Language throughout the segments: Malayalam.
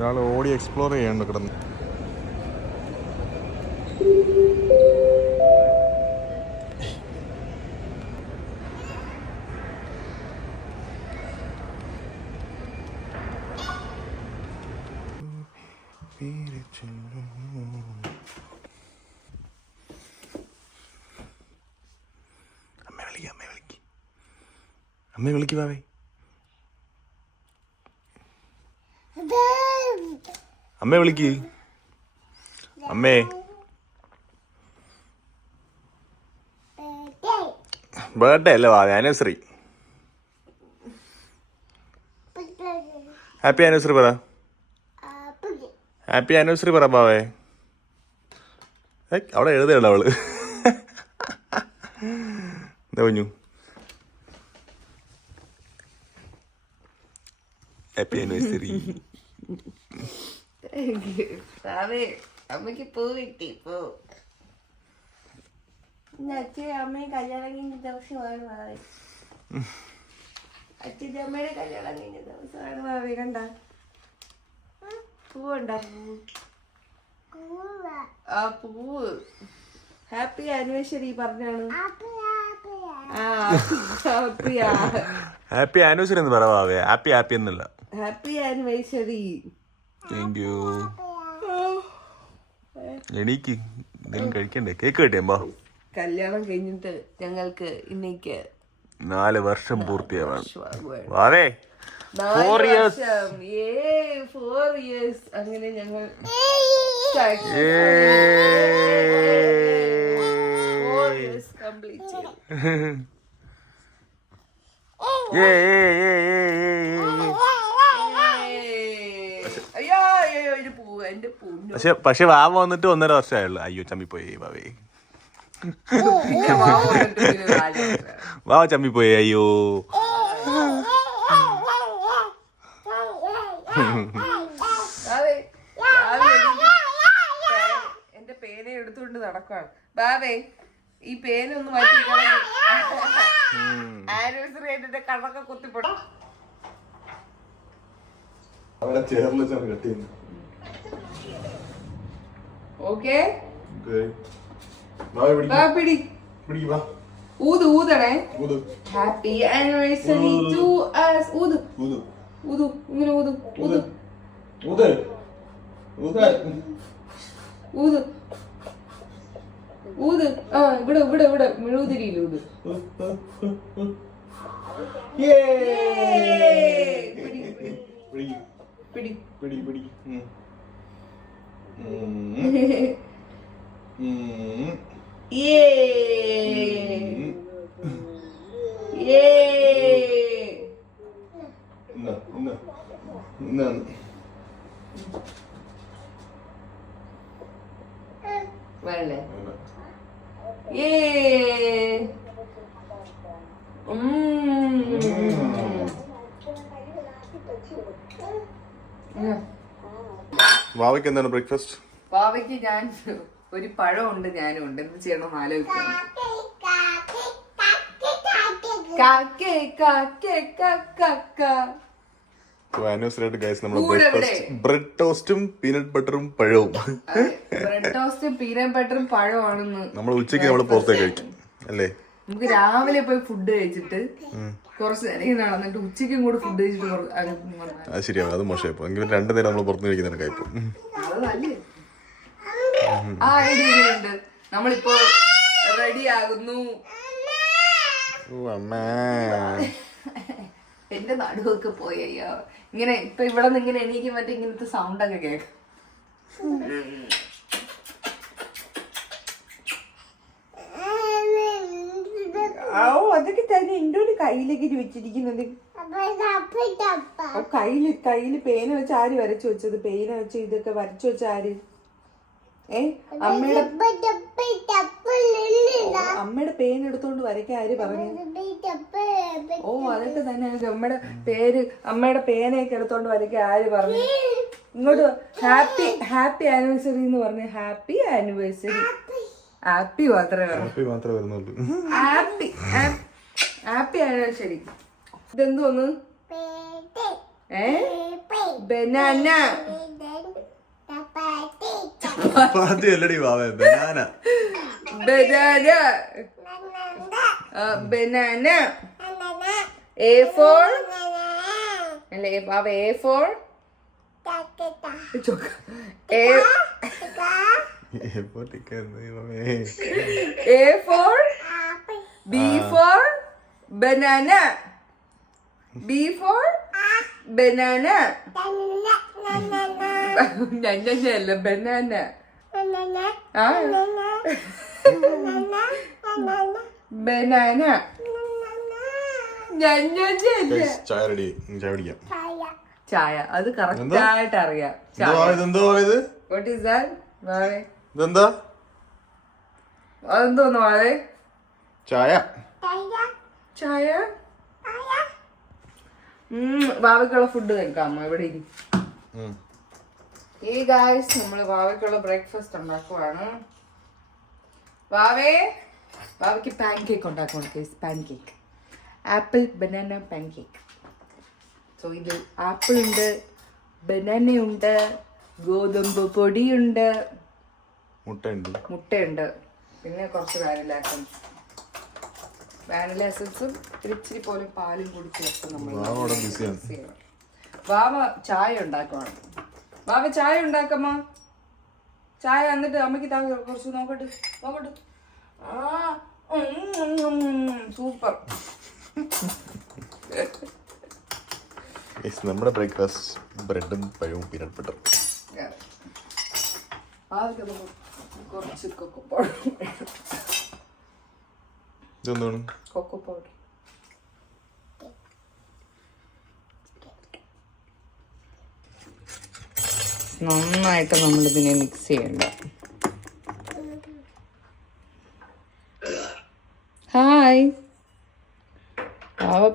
ഒരാൾ ഓടി എക്സ്പ്ലോർ ചെയ്യണ്ട് കിടന്ന്. അമ്മയെ വിളിക്ക് ബാവേ. അമ്മയെ വിളിക്ക്. അമ്മേ ബർത്ത്ഡേ അല്ലേ ബാവേ, ആനിവേഴ്സറി. ഹാപ്പി ആനിവേഴ്സറി പറ. ഹാപ്പി ആനിവേഴ്സറി പറ ബാവേ. അവിടെ എഴുതേണ്ട അവള്. എന്താ കുഞ്ഞു? Happy anniversary. അമ്മക്ക് പൂ കിട്ടി. പൂ അച്ഛൻ അമ്മയെ കല്യാണം കഴിഞ്ഞ ദിവസമാണ് ഭാവി. അച്ഛൻ്റെ അമ്മയുടെ കല്യാണം കഴിഞ്ഞ ദിവസമാണ് ഭാവി. കണ്ട പൂവുണ്ടോ? ആ പൂവ് ഹാപ്പി ആനിവേഴ്സറി പറഞ്ഞാണ്. ഹാപ്പി ആനിവേഴ്സറി എന്ന് പറയാവേ, ഹാപ്പി ഹാപ്പി എന്നല്ല. Happy anniversary. Thank you. എനിക്ക് എന്തെങ്കിലും കഴിക്കണ്ടേ? കേക്ക് കിട്ടിയമ്പാ. കല്യാണം കഴിഞ്ഞിട്ട് ഞങ്ങൾക്ക് ഇന്നേക്ക് 4 വർഷം പൂർത്തിയാവാണ്. വാവേ 4 years. 4 years അങ്ങനെ ഞങ്ങൾ 4 years കംപ്ലീറ്റ് ചെയ്തു. അയ്യോ ഇത് പൂവ് എന്റെ പൂവ്. പക്ഷെ വാവ വന്നിട്ട് 1.5 വർഷമായുള്ളു. അയ്യോ ചമ്മിപ്പോയി വാവേ. വാവ ചമ്മിപ്പോയി. അയ്യോ എന്റെ പേന എടുത്തുകൊണ്ട് നടക്കാണ്. ബാബേ ഈ പേനൊന്ന് മാറ്റി. ആനിവേഴ്സറി ആയിട്ട് കണ്ണൊക്കെ കുത്തിപ്പൊടും. ഓക്കെ ഊതണേ. Happy anniversary to us. ഊത് ഇങ്ങനെ ഊത് ആ ഇവിടെ മെഴുകുതിരിയിൽ ഊത്. പിടി. വേണ്ടേ? വാവയ്ക്ക് എന്താണ് ബ്രേക്ക്ഫാസ്റ്റ്? വാവയ്ക്ക് ഞാൻ ഒരു പഴമുണ്ട്, ഞാനും ഉണ്ട്. എന്ത് ചെയ്യണം ആലോചിക്കണം. ആനിവേഴ്സറി ആയിട്ട് ഗൈസ് നമ്മൾ ബ്രെഡ് ടോസ്റ്റും പീനട്ട് ബട്ടറും പഴവും. ബ്രെഡ് ടോസ്റ്റും പീനട്ട് ബട്ടറും പഴമാണെന്ന് നമ്മൾ ഉച്ചയ്ക്ക് നമ്മൾ പുറത്തേക്ക് കഴിക്കും അല്ലേ? നമുക്ക് രാവിലെ പോയി ഫുഡ് കഴിച്ചിട്ട് കുറച്ച് നേരം നടന്നിട്ട് ഉച്ചയ്ക്കും കൂടെ ഫുഡ് കഴിച്ചിട്ട് അത് ശരിയാണ്. അത് മോശമായിപ്പോ. എങ്കിലും 2 നേരം നമ്മൾ പുറത്ത് കഴിക്കുന്ന കഴിപ്പോ. ആ ഐഡിയുണ്ട്. നമ്മളിപ്പോ റെഡി ആകുന്നു. എന്റെ നടുവൊക്കെ പോയി. അയ്യോ ഇങ്ങനെ ഇപ്പൊ ഇവിടെ നിന്ന് ഇങ്ങനെ എനിക്ക് മറ്റേ ഇങ്ങനത്തെ സൗണ്ട് ഒക്കെ കേൾക്കാം. അതൊക്കെ തന്നെ എന്റെ ഒരു കയ്യിലേക്ക് വെച്ചിരിക്കുന്നത്. കയ്യില് പേന വെച്ച് ആര് വരച്ചു വെച്ചത്? പേന വെച്ച് ഇതൊക്കെ വരച്ചു വെച്ച ആര്? അമ്മയുടെ പേന എടുത്തോണ്ട് വരയ്ക്കാൻ ആര് പറഞ്ഞു? ഓ അതൊക്കെ തന്നെ. അമ്മയുടെ പേനയൊക്കെ എടുത്തോണ്ട് വരയ്ക്കാൻ ആര് പറഞ്ഞു? ഇങ്ങോട്ട് ഹാപ്പി ആനിവേഴ്സറി എന്ന് പറഞ്ഞു. Happy anniversary. ഹാപ്പി മാത്രമേ വരുന്നുള്ളൂ. Happy anniversary. ഇതെന്തോന്ന്? ബനാന. ചപ്പാത്തി അല്ലടി വാവേ, ബനാന. Banana. A for അല്ലേ ബാബ A for A for B for banana. B for banana. അല്ല banana. Banana. ചായ റെഡി, ചായ കുടിക്കാം. ചായ അത് കറക്റ്റ് ആയിട്ട് അറിയാം. What is that? ഇതെന്താ? അതെന്തോന്നു വാഴേ? ചായ. ചായ വാവയ്ക്കുള്ള ഫുഡ് കഴിക്കാമോ? ഇവിടെ ഇരി. ഈ ഗായ്സ് നമ്മള് വാവയ്ക്കുള്ള ബ്രേക്ക്ഫാസ്റ്റ് ഉണ്ടാക്കുവാണ്. വാവയ്ക്ക് പാൻ കേക്ക് ഉണ്ടാക്കണം. Pan cake, apple banana pan cake. So ഇത് ആപ്പിൾ ഉണ്ട്, ബനാന ഉണ്ട്, ഗോതമ്പ് പൊടിയുണ്ട്, മുട്ടയുണ്ട്, പിന്നെ കുറച്ച് വാനില എസൻസ്. വാനില എസൻസും ഇച്ചിരി പോലെ പാലും കൂടി ചേർത്ത് നമ്മൾ വാവ ചായ ഉണ്ടാക്കുവാണ്. വാവ ചായ ഉണ്ടാക്കമ്മ. ചായ എന്നിട്ട് അമ്മയ്ക്ക് കുറച്ച് നോക്കട്ടെ. സൂപ്പർ. നമ്മുടെ ബ്രേക്ക്ഫാസ്റ്റ് ബ്രെഡും പഴവും പീനട്ട് ബട്ടർ. കുറച്ച് കൊക്കോ പൗഡർ. ഇതെന്താണ്? Cocoa powder. നന്നായിട്ട് നമ്മളിതിനെ മിക്സ് ചെയ്യണ്ട. ഹായ്.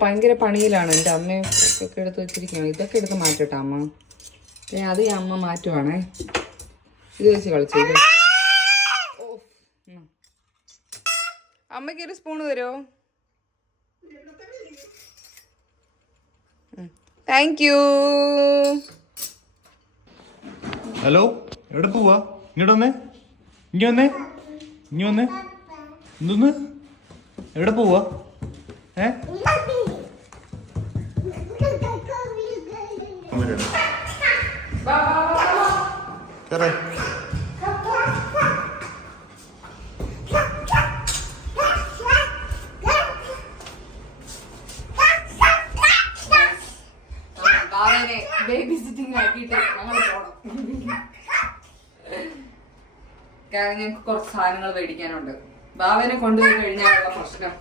ഭയങ്കര പണിയിലാണ്. എൻ്റെ അമ്മയും ഒക്കെ എടുത്ത് വെച്ചിരിക്കുകയാണ്. ഇതൊക്കെ എടുത്ത് മാറ്റട്ടെ അമ്മ. അത് ഈ അമ്മ മാറ്റുവാണേ. ഇത് വെച്ച് കളിച്ചു. അമ്മയ്ക്ക് ഒരു സ്പൂണ് തരുമോ? Thank you. ഹലോ, എവിടെ പോവാ? ഇങ്ങോട്ട് വന്നേ. എന്തോന്ന്? എവിടെ പോവാ? ബേബി സിറ്റിംഗ് ആക്കിയിട്ട് ഞങ്ങൾ പോണം. കാരണം ഞങ്ങൾക്ക് കുറച്ച് സാധനങ്ങൾ മേടിക്കാനുണ്ട്. ബാവനെ കൊണ്ടുപോയി കഴിഞ്ഞാലുള്ള പ്രശ്നം,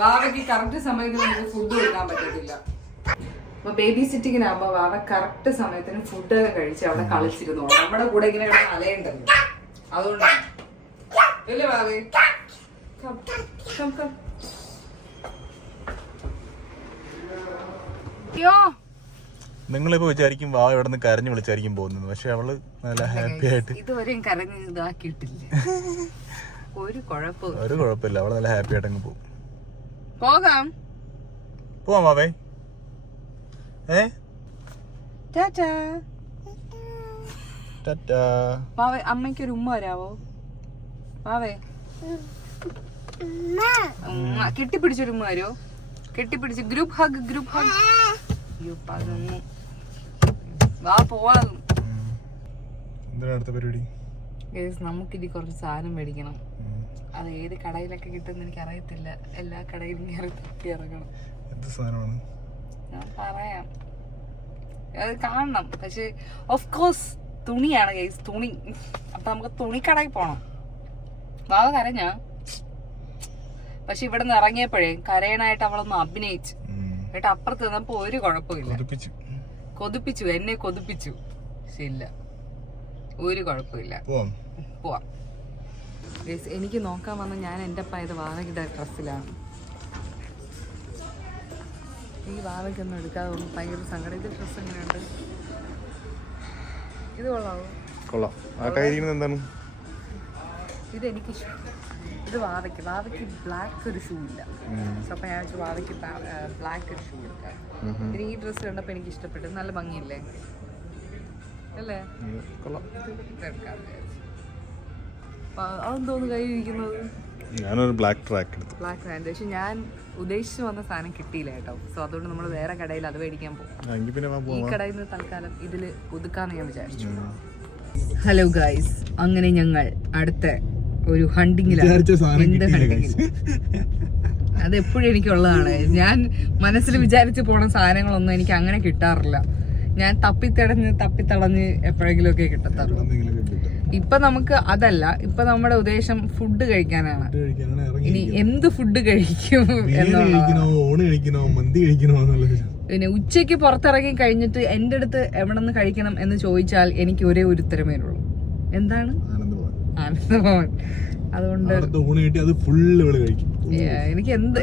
ബാവയ്ക്ക് കറക്റ്റ് സമയത്തിന് നമുക്ക് ഫുഡ് കൊടുക്കാൻ പറ്റത്തില്ല. അപ്പൊ ബേബി സിറ്റിങ്ങിനാകുമ്പോ ബാവ കറക്റ്റ് സമയത്തിന് ഫുഡൊക്കെ കഴിച്ച് അവിടെ കളിച്ചിരുന്നു. നമ്മുടെ കൂടെ ഇങ്ങനെ അലയുണ്ടല്ലോ, അതുകൊണ്ടാണ്. ഇല്ലേ ബാവേ? നിങ്ങളിപ്പോ വിചാരിക്കും വാ ഇവിടെ നിന്ന് കരഞ്ഞു വിളിച്ചായിരിക്കും പോകുന്നത്. പക്ഷെ അവള് നല്ല ഹാപ്പി ആയിട്ട് ഇതുവരെയും കരഞ്ഞ് ഇതാക്കിയിട്ടില്ല. ഒരു കുഴപ്പമില്ല. അവള് നല്ല ഹാപ്പി ആയിട്ട് അങ്ങ് പോകും. പോവാം വാവേ. അമ്മയ്ക്കൊരു ഉമ്മ വരാവോ? വാവേ കെട്ടിപ്പിടിച്ചൊരു ഉമ്മ വരുമോ? കെട്ടിപ്പിടിച്ച് ഗ്രൂപ്പ് ഹഗ്. വാ പോവാം. നമുക്കിനി കുറച്ച് സാധനം മേടിക്കണം. അത് ഏത് കടയിലൊക്കെ കിട്ടുമെന്ന് എനിക്ക് അറിയത്തില്ല. എല്ലാ കടയിലും തപ്പി ഇറങ്ങണം. ഞാൻ പറയാം, അത് കാണണം. പക്ഷെ ഓഫ് കോഴ്സ് തുണിയാണ് ഗൈസ്, തുണി. അപ്പൊ നമുക്ക് തുണിക്കടയിൽ പോണം. വാവ കരഞ്ഞ, പക്ഷെ ഇവിടെ നിന്ന് ഇറങ്ങിയപ്പോഴേ കരയണായിട്ട് അവളൊന്ന് അഭിനയിച്ചു. എന്നിട്ട് അപ്പുറത്ത് നിന്നപ്പോ ഒരു കുഴപ്പമില്ല. കൊതിപ്പിച്ചു, എന്നെ കൊതിപ്പിച്ചു. പക്ഷെ ഇല്ല, ഒരു കുഴപ്പമില്ല. പോവാം. എനിക്ക് നോക്കാൻ വന്ന ഞാൻ എൻ്റെ പായത് വാവയ്ക്കിട്ട ഡ്രസ്സിലാണ്. ഈ വാവയ്ക്കൊന്നും എടുക്കാതെ തോന്നുന്നു. ഭയങ്കര സങ്കടം. ഇത് ഡ്രസ്സ് എങ്ങനെയുണ്ട്? ഇത് കൊള്ളാം. ഇതെനിക്കിഷ്ടം. ഇത് വാവയ്ക്ക് ബ്ലാക്ക് ഒരു ഷൂ ഇല്ല. അപ്പൊ ഞാൻ വെച്ചു വാവയ്ക്ക് ബ്ലാക്ക് ഒരു ഷൂ എടുക്കാം. പിന്നെ ഈ ഡ്രസ്സ് കണ്ടപ്പോൾ എനിക്ക് ഇഷ്ടപ്പെട്ടു. നല്ല ഭംഗിയില്ലേ? അല്ലേ? എടുക്കാം. അതെന്തോന്ന് കൈ ഇരിക്കുന്നത്? ഞാനൊരു ബ്ലാക്ക് ട്രാക്ക് എടുത്തു. Black pant. പക്ഷെ ഞാൻ ഉദ്ദേശിച്ച് വന്ന സാധനം കിട്ടിയില്ല കേട്ടോ. സോ അതുകൊണ്ട് നമ്മൾ വേറെ കടയിൽ അത് മേടിക്കാൻ പോകും. ഈ കടയിൽ നിന്ന് തൽക്കാലം ഇതിൽ ഒതുക്കാന്ന് ഞാൻ വിചാരിച്ചു. ഹലോ ഗൈസ്, അങ്ങനെ ഞങ്ങൾ അടുത്ത ഒരു ഹണ്ടിങ്ങിലാണ്. എന്ത് ഹണ്ടിങ്ങിൽ? അതെപ്പോഴും എനിക്കുള്ളതാണ്. ഞാൻ മനസ്സിൽ വിചാരിച്ച് പോണ സാധനങ്ങളൊന്നും എനിക്ക് അങ്ങനെ കിട്ടാറില്ല. ഞാൻ തപ്പിത്തടഞ്ഞ് എപ്പോഴെങ്കിലും ഒക്കെ കിട്ടത്തുള്ളൂ. ഇപ്പൊ നമുക്ക് അതല്ല, ഇപ്പൊ നമ്മുടെ ഉദ്ദേശം ഫുഡ് കഴിക്കാനാണ്. ഇനി എന്ത് ഫുഡ് കഴിക്കും പിന്നെ ഉച്ചയ്ക്ക് പുറത്തിറങ്ങി കഴിഞ്ഞിട്ട് എന്റെ അടുത്ത് എവിടെ നിന്ന് കഴിക്കണം എന്ന് ചോദിച്ചാൽ എനിക്ക് ഒരേ ഒരു ഉത്തരമേ ഉള്ളൂ. എന്താണ്? ആനന്ദഭവൻ. അതുകൊണ്ട്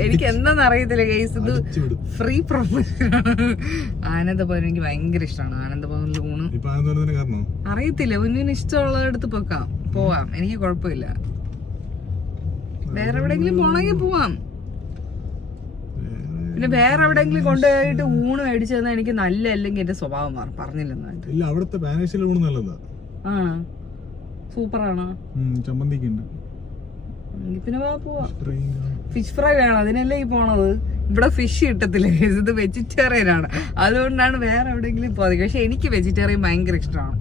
എനിക്ക് എന്താന്ന് അറിയത്തില്ല ഗൈസ്, ഇത് ഫ്രീ പ്രൊമോഷൻ. ആനന്ദഭവൻ എനിക്ക് ഭയങ്കര ഇഷ്ടമാണ്. ആനന്ദഭവനിൽ ഊണ് അറിയത്തില്ല, ഒന്നിനും ഇഷ്ടമുള്ളടത്ത് പോവാം, എനിക്ക് കുഴപ്പമില്ല. വേറെ എവിടെയെങ്കിലും പോണെങ്കിൽ പോവാം. പിന്നെ വേറെ എവിടെയെങ്കിലും കൊണ്ടുപോയിട്ട് ഊണ് മേടിച്ചു തന്നാൽ എനിക്ക് നല്ല, അല്ലെങ്കിൽ എന്റെ സ്വഭാവം മാറും. പറഞ്ഞില്ലെന്നായിട്ട്. ആ സൂപ്പറാണോ? പിന്നെ പോവാം. ഫിഷ് ഫ്രൈ വേണം, അതിനല്ലേ ഈ പോണത്. ഇവിടെ ഫിഷ് കിട്ടത്തില്ല, ഇത് വെജിറ്റേറിയൻ ആണ്. അതുകൊണ്ടാണ് വേറെ എവിടെയെങ്കിലും പോകുന്നത്. പക്ഷെ എനിക്ക് വെജിറ്റേറിയൻ ഭയങ്കര ഇഷ്ടമാണ്.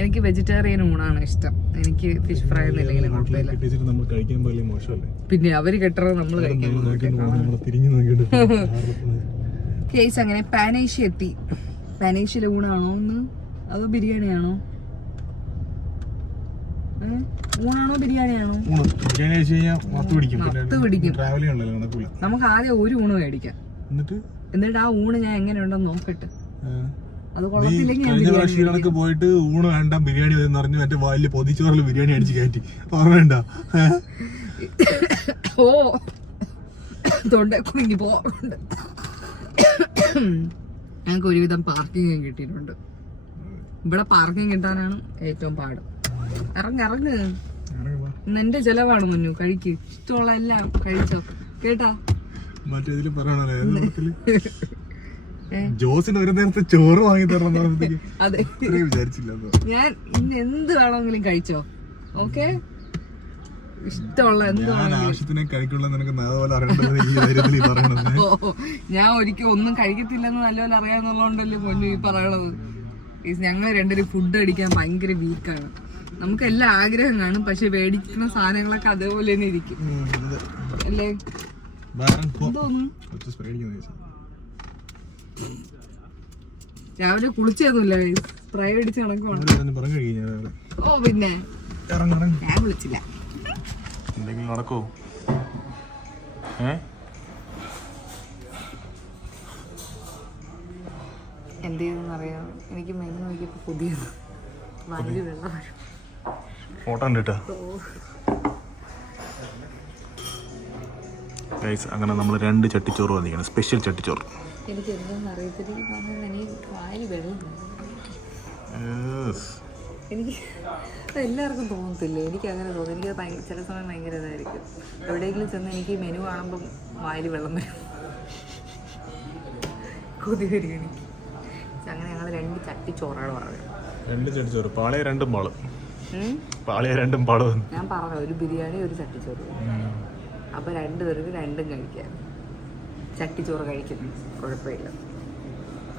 എനിക്ക് വെജിറ്റേറിയൻ ഊണാണ് ഇഷ്ടം. എനിക്ക് ഫിഷ് ഫ്രൈ ഒന്നും കുഴപ്പമില്ല. പിന്നെ അവര് കെട്ടറത് നമ്മൾ കേസ്. അങ്ങനെ പാനേഷ്യ എത്തി. പാനേഷ്യയിലെ ഊണാണോ ഒന്ന്, അതോ ബിരിയാണിയാണോ? ഊണാണോ ബിരിയാണിയാണോ? മത്ത് പിടിക്കും. നമുക്ക് ആദ്യം ഒരു ഊണ് മേടിക്കാം, എന്നിട്ട് ആ ഊണ് ഞാൻ എങ്ങനെയുണ്ടെന്ന് നോക്കട്ടെ. അത് കൊള്ളത്തില്ലെങ്കിൽ പോയിട്ട് ഊണ് വേണ്ട ബിരിയാണി പറഞ്ഞു മറ്റേ വലിയ പൊതിച്ചോറിൽ ബിരിയാണി അടിച്ച് കയറ്റി ഓർമ്മ. ഓ തൊണ്ട കുഞ്ഞി പോണ്ട്. ഞങ്ങൾക്ക് ഒരുവിധം പാർക്കിംഗ് കിട്ടിയിട്ടുണ്ട്. ഇവിടെ പാർക്കിംഗ് കിട്ടാനാണ് ഏറ്റവും പാട്. ഇറങ്ങ് എന്റെ ചെലവാണ് മുന്നു. കഴിക്ക്, ഇഷ്ടമുള്ള എല്ലാം കഴിച്ചോ കേട്ടാ. മറ്റേതില് പറയണല്ലോ ജോസിന് ഒരു നേരത്തെ ചോറ് വാങ്ങി തരണം. അതെ, വിചാരിച്ചില്ല ഞാൻ ഇന്ന് എന്ത് വേണമെങ്കിലും കഴിച്ചോ. ഓക്കെ, ഇഷ്ടമുള്ള എന്ത് ആവശ്യത്തിനെ കഴിക്കുള്ള നിനക്ക് നല്ലപോലെ ഞാൻ ഒരിക്കലും ഒന്നും കഴിക്കത്തില്ലെന്ന് നല്ലപോലെ അറിയാന്നുള്ളതുകൊണ്ടല്ലേ പൊന്നു ഈ പറയണത്. ഞങ്ങൾ രണ്ടുപേരും ഫുഡ് അടിക്കാൻ ഭയങ്കര വീക്കാണ്. നമുക്ക് എല്ലാ ആഗ്രഹം കാണും, പക്ഷെ മേടിക്കുന്ന സാധനങ്ങളൊക്കെ അതേപോലെ തന്നെ ഇരിക്കും അല്ലേ. രാവിലെ കുളിച്ചൊന്നുമില്ല, സ്പ്രേ അടിച്ച് കണക്കുവാണ്. ഓ പിന്നെ ഞാൻ വിളിച്ചില്ല. എന്തെങ്കിലും നടക്കോ? എന്ത് ചെയ്തെന്നറിയാം, എനിക്ക് മെനു നോക്കിയപ്പോൾ പുതിയത് വായിൽ വെള്ളം വരും. ഫോട്ടോ കണ്ടിട്ടാ ഗൈസ്. അങ്ങനെ നമ്മൾ 2 ചട്ടിച്ചോറ് വന്നിരിക്കണം, സ്പെഷ്യൽ ചട്ടിച്ചോറ്. എനിക്ക് എന്തെന്ന് അറിയത്തില്ല, എനിക്ക് വായിൽ വെള്ളം എനിക്ക് എല്ലാവർക്കും തോന്നത്തില്ലേ, എനിക്ക് അങ്ങനെ തോന്നും. എനിക്ക് ചില സമയം ഭയങ്കര ഇതായിരിക്കും. എവിടെയെങ്കിലും ചെന്ന് എനിക്ക് മെനു കാണുമ്പം വായിൽ വെള്ളം വരും, കൊതി വരും എനിക്ക്. അങ്ങനെ ഞങ്ങൾ 2 ചട്ടിച്ചോറാണ് പറഞ്ഞത്. 2 ചട്ടിച്ചോറ്, പാളയ 2 പാള്. പാളയ 2 പാള്. ഞാൻ പറഞ്ഞു ഒരു ബിരിയാണി ഒരു ചട്ടിച്ചോറ്. അപ്പൊ 2 പേർക്ക് 2ഉം കഴിക്കാം. ചട്ടിച്ചോറ് കഴിക്കുന്നു, കുഴപ്പമില്ല.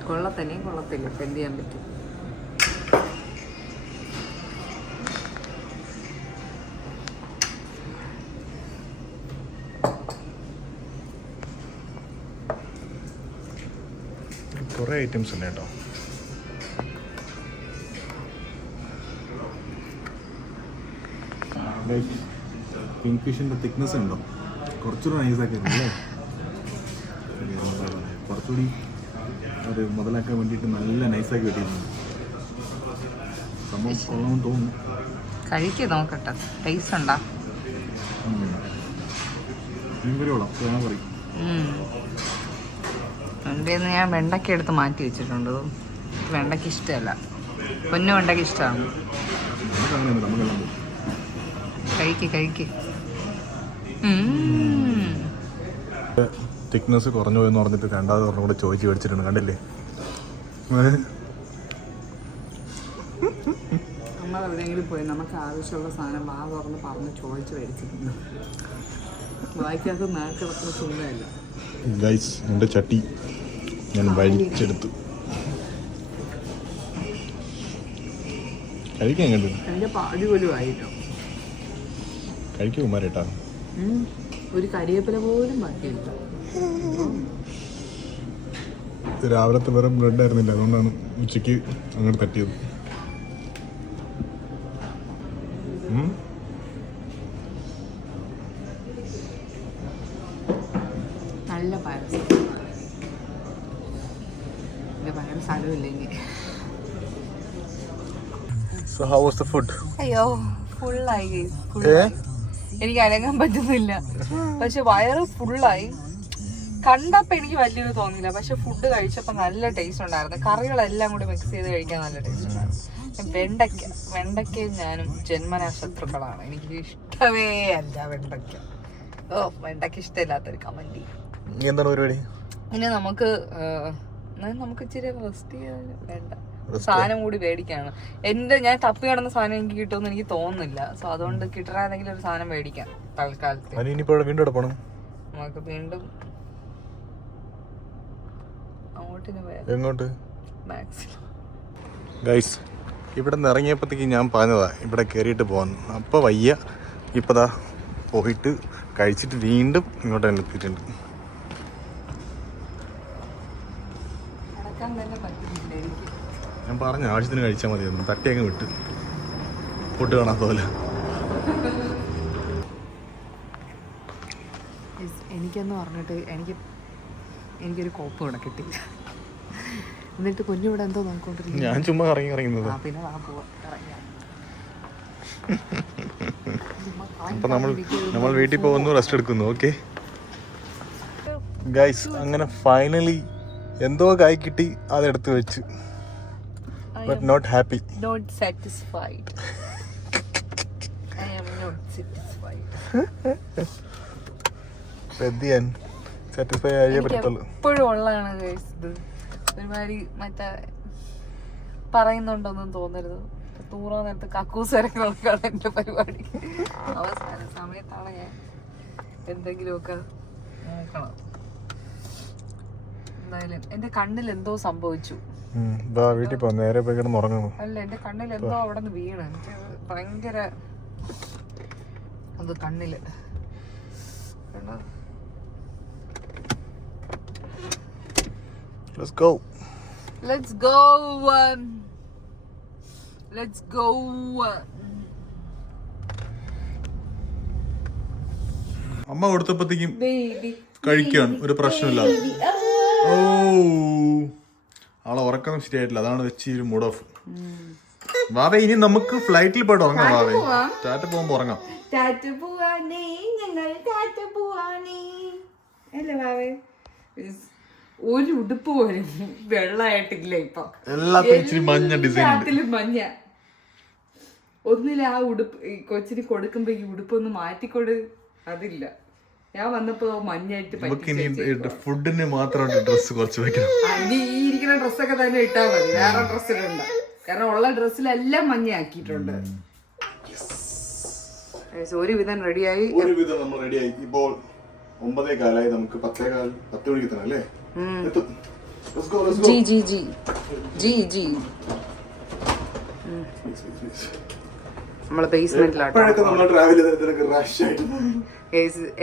കൊള്ളത്തന്നെയും കൊള്ളത്തില്ല, ഇപ്പം എന്ത് ചെയ്യാൻ പറ്റും. കുറേ ഐറ്റംസ് ഉണ്ട് കേട്ടോ. പിങ്ക് ഫിഷിന്റെ തിക്നെസ് ഉണ്ടോ? കുറച്ചുകൂടെ നൈസാക്കിയല്ലേ, കുറച്ചുകൂടി ഒരു മുതലാക്കാൻ വേണ്ടിയിട്ട് നല്ല നൈസാക്കി വെട്ടിയിരുന്നു. സംഭവം കൊള്ളാമെന്ന് തോന്നുന്നു. കഴിക്ക് നോക്കട്ടെ, ടേസ്റ്റ് ഉണ്ടോ? മീൻകറിയോളാം ഞാൻ പറയും. മുൻപേ ഞാൻ വെണ്ടയ്ക്ക എടുത്ത് മാറ്റി വെച്ചിട്ടുണ്ട്. വെണ്ടയ്ക്ക് ഇഷ്ടമല്ല, പൊന്നു വെണ്ടയ്ക്ക് ഇഷ്ടമാണ്. കഴിക്ക്. തിക്നെസ് കുറഞ്ഞു പോയെന്ന് പറഞ്ഞിട്ട് 2ാമത് പറഞ്ഞ കൂടെ ചോദിച്ച് മേടിച്ചിട്ടുണ്ട്, കണ്ടില്ലേ. നമ്മൾ എവിടെയെങ്കിലും പോയി നമുക്ക് ആവശ്യമുള്ള സാധനം വാ തുറന്ന് പറഞ്ഞ് ചോദിച്ച് മേടിച്ചിട്ടുണ്ട്. വായിക്കാത്ത നാക്ക് കിടക്കുന്ന സുഖമല്ല. ഗൈസ് എൻ്റെ ചട്ടി ഞാൻ വലിച്ചെടുത്തു. കഴിക്കാൻ കണ്ടു എൻ്റെ പാടി പോലും ആയിട്ടോ. കഴിക്കുമാരേട്ടാ. ഒരു കരിവേപ്പില പോലും ബാക്കിയില്ല. രാവിലത്തെ വേറെ ബ്രെഡ് ആയിരുന്നില്ല, അതുകൊണ്ടാണ് ഉച്ചയ്ക്ക് അങ്ങോട്ട് തട്ടിയത്. നല്ല പായസം. എൻ്റെ പകരം സ്ഥലമില്ലെങ്കിൽ. So how was the food? അയ്യോ ഫുള്ളായി. എനിക്ക് അനങ്ങാൻ പറ്റുന്നില്ല. പക്ഷെ വയറ് ഫുള്ളായി. കണ്ടപ്പോ എനിക്ക് വലിയൊരു തോന്നിയില്ല, പക്ഷെ ഫുഡ് കഴിച്ചപ്പോ നല്ല ടേസ്റ്റ് ഉണ്ടായിരുന്നു. കറികളെല്ലാം കൂടി മിക്സ് ചെയ്ത് കഴിക്കാൻ നല്ല ടേസ്റ്റ് ഉണ്ടായിരുന്നു. വെണ്ടയ്ക്കയും ഞാനും ജന്മനാ ശത്രുക്കളാണ്. എനിക്ക് ഇഷ്ടമേ അല്ല വെണ്ടയ്ക്ക. വെണ്ടയ്ക്ക ഇഷ്ടമില്ലാത്തൊരു കമന്റ്. എന്താണ് പരിപാടി? ഇനി നമുക്ക് ഇച്ചിരി റെസ്റ്റ് ചെയ്യാൻ വേണ്ട സാധനം കൂടി മേടിക്കാണ്. ഞാൻ തപ്പി കിടന്ന സാധനം എനിക്ക് കിട്ടുമെന്ന് എനിക്ക് തോന്നുന്നില്ല. സോ അതുകൊണ്ട് കിട്ടുന്ന ഏതെങ്കിലും ഒരു സാധനം മേടിക്കാം തൽക്കാലത്ത്. നമുക്ക് വീണ്ടും എങ്ങോട്ട്? ഗൈസ് ഇവിടെ നിന്ന് ഇറങ്ങിയപ്പോഴത്തേക്ക് ഞാൻ പറഞ്ഞതാ ഇവിടെ കയറിയിട്ട് പോകാൻ. അപ്പോൾ വയ്യ. ഇപ്പതാ പോയിട്ട് കഴിച്ചിട്ട് വീണ്ടും ഇങ്ങോട്ട് തന്നെ എത്തിയിട്ടുണ്ട്. ഞാൻ പറഞ്ഞ ആവശ്യത്തിന് കഴിച്ചാൽ മതിയായിരുന്നു. തട്ടിയങ്ങ് വിട്ട് ഫുഡ് കാണാത്ത പോലെ. എനിക്കെന്ന് പറഞ്ഞിട്ട് എനിക്കൊരു കോപ്പ് ഇവിടെ കിട്ടില്ല. എന്നിട്ട് കുഞ്ഞിവിടെ എന്തോ നോക്കിക്കൊണ്ടിരിക്കുന്നു. ഞാൻ ചുമ്മാ ഇറങ്ങുന്നത്. പിന്നെ അപ്പൊ നമ്മൾ വീട്ടിൽ പോകുന്നു, റെസ്റ്റ് എടുക്കുന്നു. ഓക്കെ ഗൈസ്, അങ്ങനെ ഫൈനലി എന്തോ കായ് കിട്ടി, അതെടുത്ത് വെച്ച്. But not happy. Not satisfied. I am not satisfied. പെദ്ദിയാൻ സാറ്റിസ്ഫൈ ആയേ പറ്റുള്ളൂ. എപ്പോഴും ഉള്ളതാണ് ഗൈസ് ഇത്. ഒരുമാതിരി മറ്റേ പറയുന്നുണ്ടോന്നും തോന്നരുത്. തൂറാൻ നേരത്ത് കക്കൂസരങ്ങളൊക്കെയാണ് എൻ്റെ പരിപാടി. അവസാന സമയത്താണ് ഞാൻ എന്തെങ്കിലുമൊക്കെ നോക്കണം. എന്തായാലും എൻ്റെ കണ്ണിൽ എന്തോ സംഭവിച്ചു. വീട്ടിൽ പോ, നേരെ പോയി കിടന്ന് ഉറങ്ങുന്നു. അല്ല, എൻ്റെ കണ്ണിൽ എന്തോ അവിടെ നിന്ന് വീണ്. എനിക്ക് ഭയങ്കര അത് കണ്ണില്. Let's go. Let's go. Let's go. അമ്മ കൊടുത്തപ്പോഴത്തേക്കും കഴിക്കാൻ ഒരു പ്രശ്നമില്ല. ഓ, ആളെ ഉറക്കം ശരിയായിട്ടില്ല, അതാണ് വെച്ച് ഒരു മൂഡ് ഓഫ്. വാവേ, ഇനി നമുക്ക് ഫ്ലൈറ്റിൽ പോയിട്ട് ഉറങ്ങാം. വാവേ, ടാറ്റ പോകുമ്പോ ഉറങ്ങാം. ഒരു ഉടുപ്പ് പോലും വെള്ളമായിട്ടില്ല. ഇപ്പൊ എല്ലാത്തിലും ഇച്ചിരി മഞ്ഞ ഡിസൈൻ. മഞ്ഞ ഒന്നില്ല. ആ ഉടുപ്പ് കൊച്ചിന് കൊടുക്കുമ്പോ ഈ ഉടുപ്പൊന്ന് മാറ്റിക്കൊടു. അതില്ല. ഞാൻ വന്നപ്പോ മഞ്ഞായിട്ട് ഫുഡിന് മാത്രമായിട്ട് ഡ്രസ് കുറച്ച് വെക്കണം. ഈ ഇരിക്കുന്ന ഡ്രസ്സൊക്കെ തന്നെ ഇട്ടാ മതി, വേറെ ഡ്രസ് ഇടണ്ട. കാരണം ഉള്ള ഡ്രസ്സിലെല്ലാം മഞ്ഞയാക്കിയിട്ടുണ്ട്. ഒരുവിധം റെഡിയായി. ഒരുവിധം നമ്മൾ റെഡിയായി. ഇപ്പോൾ 9:15. നമുക്ക് 10 മണിക്ക് തന്നെ അല്ലേ? നമ്മള് ബേസ്മെന്റിലാട്ടോ.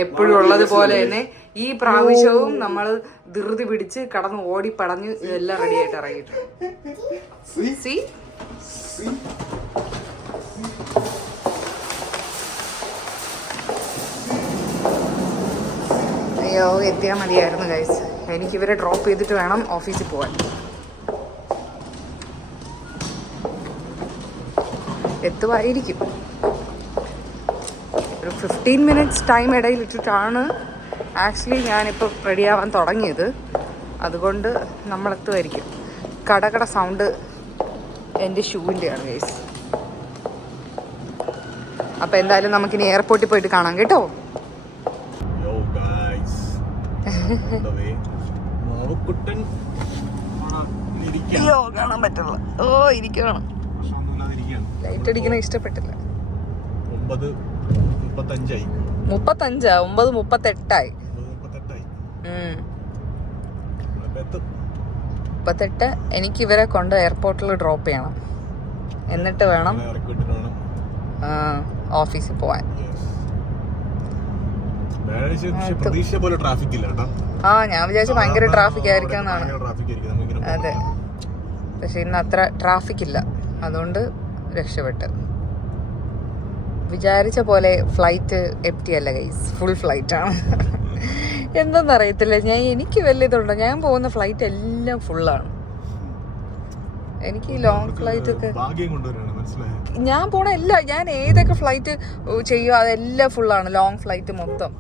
എപ്പോഴും ഉള്ളത് പോലെ തന്നെ ഈ പ്രാവശ്യവും നമ്മൾ ധൃതി പിടിച്ച് കടന്ന് ഓടി പടഞ്ഞ് ഇതെല്ലാം റെഡി ആയിട്ട് ഇറങ്ങിയിട്ടുണ്ട്. അയ്യോ, എത്തിയാൽ മതിയായിരുന്നു ഗൈസ്. എനിക്ക് ഇവരെ ഡ്രോപ്പ് ചെയ്തിട്ട് വേണം ഓഫീസിൽ പോവാൻ. എത്തുമായിരിക്കും. ഒരു 15 minutes ടൈം ഇടയിലിട്ടിട്ടാണ് ആക്ച്വലി ഞാനിപ്പോൾ റെഡിയാവാൻ തുടങ്ങിയത്. അതുകൊണ്ട് നമ്മളെത്തുമായിരിക്കും. കടകട സൗണ്ട് എൻ്റെ ഷൂവിൻ്റെയാണ് ഗൈസ്. അപ്പോൾ എന്തായാലും നമുക്കിനി എയർപോർട്ടിൽ പോയിട്ട് കാണാം കേട്ടോ. അയ്യോ, കാണാൻ പറ്റുള്ള. ഓ, ഇരിക്കണം. ലൈറ്റ് അടിക്കുന്ന ഇഷ്ടപ്പെട്ടില്ല. 9:35 35 9:38 38. എനിക്ക് ഇവരെ കൊണ്ട് എയർപോർട്ടിൽ ഡ്രോപ്പ് ചെയ്യണം, എന്നിട്ട് വേണം ഓഫീസിൽ പോവാൻ. ഞാൻ വിചാരിച്ചു ഭയങ്കര ട്രാഫിക് ആയിരിക്കും എന്നാണ്. അതെ, പക്ഷെ ഇന്ന് അത്ര ട്രാഫിക് ഇല്ല, അതുകൊണ്ട് രക്ഷപ്പെട്ട്. വിചാരിച്ച പോലെ ഫ്ലൈറ്റ് എംപ്റ്റി അല്ല ഗൈസ്, ഫുൾ ഫ്ലൈറ്റ് ആണ്. എന്തെന്നറിയത്തില്ല, എനിക്ക് വലിയ ഇതുണ്ടോ, ഞാൻ പോകുന്ന ഫ്ലൈറ്റ് എല്ലാം ഫുള്ളാണ്. എനിക്ക് ലോങ് ഫ്ലൈറ്റ് ഒക്കെ ഞാൻ പോണ എല്ലാം, ഞാൻ ഏതൊക്കെ ഫ്ലൈറ്റ് ചെയ്യുമോ അതെല്ലാം ഫുള്ളാണ്. ലോങ് ഫ്ലൈറ്റ് മൊത്തം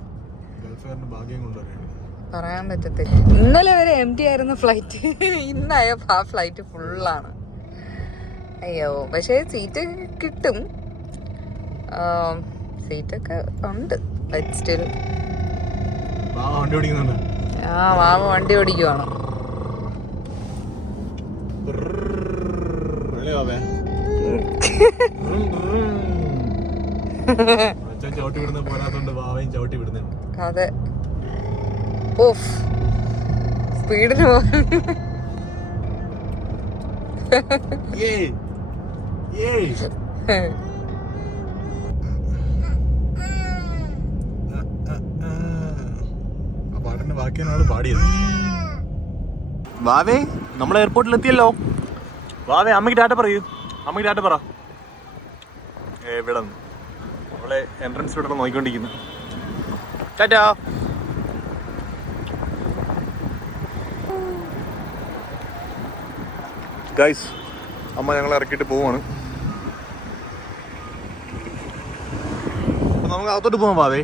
പറയാൻ പറ്റത്തില്ല. ഇന്നലെ വരെ എംപ്റ്റി ആയിരുന്ന ഫ്ലൈറ്റ് ഇന്നായപ്പോ ആ ഫ്ലൈറ്റ് ഫുള്ളാണ്. അയ്യോ, പക്ഷേ സീറ്റ് കിട്ടും, സീറ്റൊക്കെ ഉണ്ട്. സ്റ്റിൽ മാമ വണ്ടി ഓടിക്കുവാണ്. അതെ, ഓഫ് സ്പീഡിന് ബാക്കിയാണ് പാടിയത്. വാവേ, നമ്മൾ എയർപോർട്ടിൽ എത്തിയല്ലോ. വാവേ, അമ്മയ്ക്ക് ടാറ്റ പറയൂ. അമ്മയ്ക്ക് ടാറ്റ പറ. എവിടെ നമ്മളെ എൻട്രൻസ് ഇവിടെ നോക്കിക്കൊണ്ടിരിക്കുന്നു. ടാറ്റാ. ഗൈസ്, അമ്മ ഞങ്ങളെ ഇറക്കിയിട്ട് പോവാണ്. അപ്പൊ നമുക്ക് അകത്തോട്ട് പോവാം. വാവേ,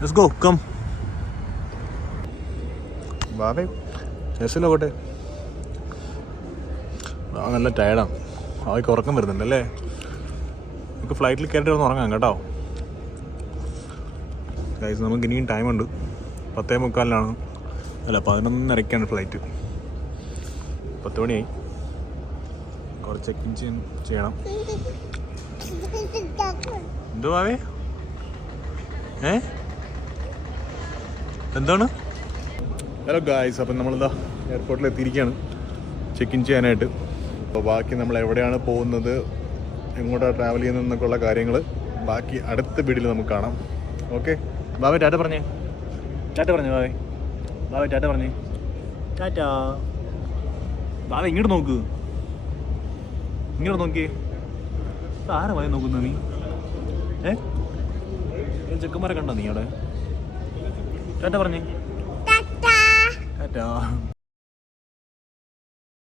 ലെറ്റ്സ് ഗോ, കം. വാവേ യെസിലോട്ടെ. നല്ല ടയർഡാണ്, അവയ്ക്ക് ഉറക്കം വരുന്നുണ്ട് അല്ലേ? നമുക്ക് ഫ്ലൈറ്റിൽ കയറിയിട്ട് ഒന്ന് ഉറങ്ങാം കേട്ടോ. ഗൈസ്, നമുക്ക് ഇനിയും ടൈമുണ്ട്. 10:45 അല്ല 11:30 ഫ്ലൈറ്റ്. 10 മണിയായി. കുറച്ച് ചെക്കിൻ ചെയ്യണം. എന്തോ വാവേ, എന്താണ്? ഹലോ ഗായ്സ്, അപ്പം നമ്മളിതാ എയർപോർട്ടിൽ എത്തിയിരിക്കുകയാണ് ചെക്ക് ഇൻ ചെയ്യാനായിട്ട്. അപ്പോൾ ബാക്കി നമ്മൾ എവിടെയാണ് പോകുന്നത്, എങ്ങോട്ടാണ് ട്രാവൽ ചെയ്യുന്നതെന്നൊക്കെ ഉള്ള കാര്യങ്ങൾ ബാക്കി അടുത്ത വീഡിയോയിൽ നമുക്ക് കാണാം. ഓക്കെ, ബാബേ ടാറ്റ പറഞ്ഞേ. ടാറ്റ പറഞ്ഞു ബാബേ. ബാബേ ടാറ്റ പറഞ്ഞേ. ടാറ്റ. ബാബേ ഇങ്ങോട്ട് നോക്ക്, ഇങ്ങോട്ട് നോക്കിയേ. ആരാ വായി നോക്കുന്ന നീ? ചെക്കന്മാരെ കണ്ടോ നീ അവിടെ? ടാറ്റ പറഞ്ഞേ. ടാറ്റ.